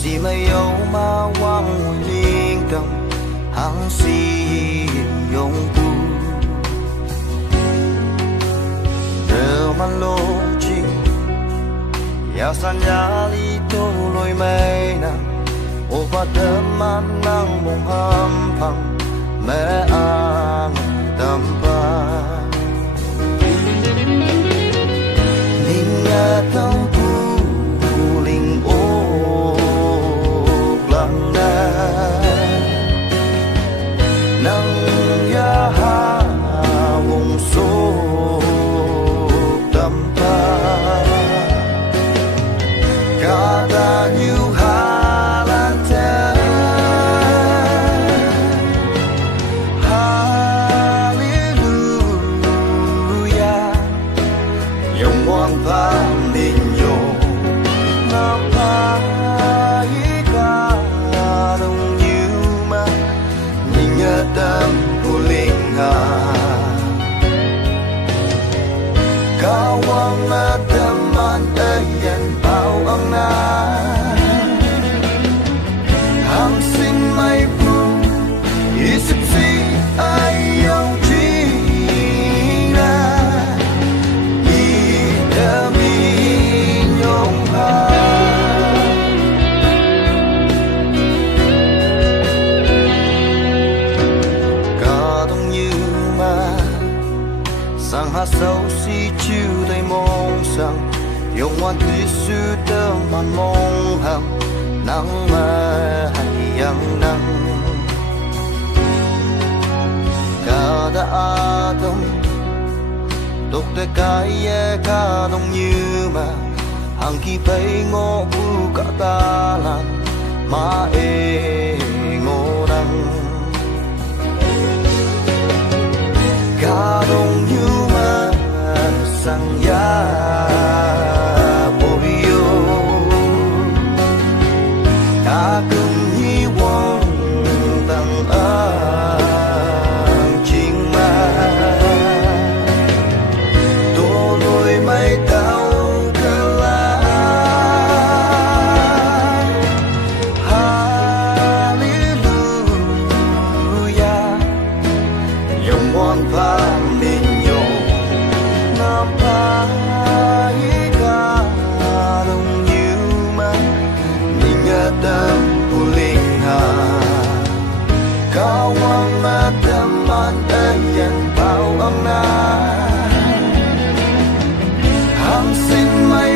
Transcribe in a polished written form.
是咪有嗎彎回連咁肯是擁抱的晚路徑要散壓力都累美呢我把的慢能夢含旁沒安等吧你也等不令我冷呢能呀哈翁所等吧kata you halata hallelujah yung one paninyo napai ka dong you ma ninga tam huling ha kawang teman ayan bao ang na hằng sinh may buồn isip si ayaw china idami nyong ha cả đông như ma sang hát sâu si chiêu đầy mong sang用我的書得萬夢行能咪係人能cada atom獨的解嘢卡動要嘛行記俾我不假打爛馬誒我能卡動要嘛生呀更希望等安靜嗎多累沒到可來哈利路亞永遠盼念有哪怕一個都有嗎你的puling ha kawang teman ayan bao ang na hang sin may